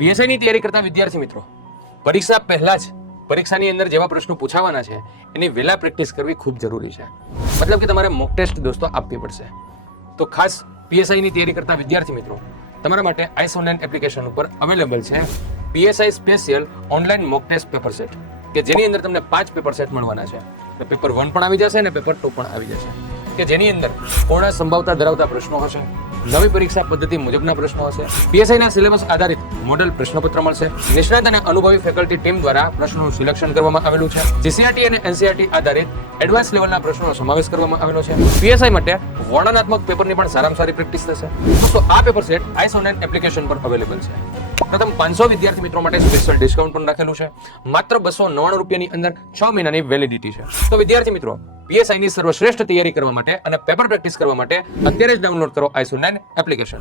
PSI ની તૈયારી કરતા વિદ્યાર્થી મિત્રો, પરીક્ષા પહેલા જ પરીક્ષાની અંદર જેવા પ્રશ્નો પૂછાવાના છે એની વહેલા પ્રેક્ટિસ કરવી ખૂબ જરૂરી છે. મતલબ કે તમારે મોક ટેસ્ટ દોસ્તો આપવી પડશે. તો ખાસ પીએસઆઈ ની તૈયારી કરતા વિદ્યાર્થી મિત્રો, તમારા માટે આઈસ ઓનલાઈન એપ્લિકેશન ઉપર અવેલેબલ છે PSI special online mock test paper set, કે જેની અંદર તમને 5 પેપર સેટ મળવાના છે. પેપર 1 પણ આવી જશે અને પેપર 2 પણ આવી જશે, કે જેની અંદર પૂર્ણ સંભાવતા ધરાવતા પ્રશ્નો હશે, નવી પરીક્ષા પદ્ધતિ મુજબના પ્રશ્નો હશે, પીએસઆઈ ના સિલેબસ આધારિત મોડેલ પ્રશ્નપત્ર મળશે, નિષ્ણાત અને અનુભવી ફેકલ્ટી ટીમ દ્વારા પ્રશ્નોનું સિલેક્શન કરવામાં આવેલું છે, જીસીઆરટી અને એનસીઆરટી આધારિત એડવાન્સ લેવલના પ્રશ્નોનો સમાવેશ કરવામાં આવેલો છે. પીએસઆઈ માટે વર્ણનાત્મક પેપરની પણ સારામાં સારી પ્રેક્ટિસ થશે. દોસ્તો આ paper set ice online application પર અવેલેબલ છે. પ્રથમ 500 વિદ્યાર્થી મિત્રો માટે સ્પેશિયલ ડિસ્કાઉન્ટ પણ રાખેલું છે. માત્ર 299 રૂપિયાની અંદર 6 મહિનાની વેલિડિટી છે. તો વિદ્યાર્થી મિત્રો, પીએસઆઈ ની સર્વશ્રેષ્ઠ તૈયારી કરવા માટે અને પેપર પ્રેક્ટિસ કરવા માટે અત્યારે જ ડાઉનલોડ કરો આઈસ ઓનલાઈન એપ્લિકેશન.